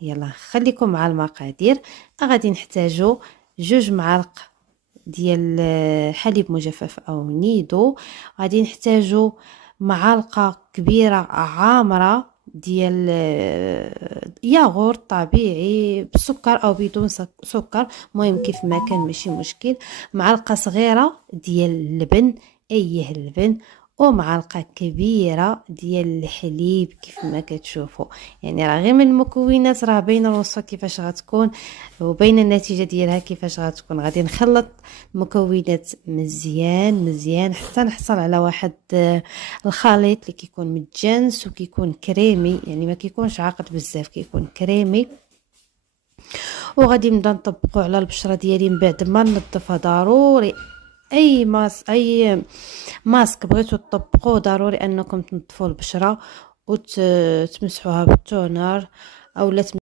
يلا خليكم مع المقادير. غادي نحتاجو 2 معالق ديال حليب مجفف او نيدو. غادي نحتاجو معلقه كبيره عامره ديال ياغورت طبيعي بسكر او بدون سكر، المهم كيف ما كان ماشي مشكل. معلقه صغيره ديال اللبن، ايه اللبن، ومعلقه كبيره ديال الحليب كيف ما كتشوفوا. يعني راه غير من المكونات راه باينه الوصفه كيفاش غتكون وباينه النتيجه ديالها كيفاش غتكون. غادي نخلط المكونات مزيان مزيان حتى نحصل على واحد الخليط اللي كيكون متجانس وكيكون كريمي، يعني ما كيكونش عاقد بزاف، كيكون كريمي. وغادي نبدا نطبقوا على البشره ديالي من بعد ما نظفها. ضروري اي ماسك بغيتو تطبقوه ضروري انكم تنظفوا البشره وتمسحوها بالتونر او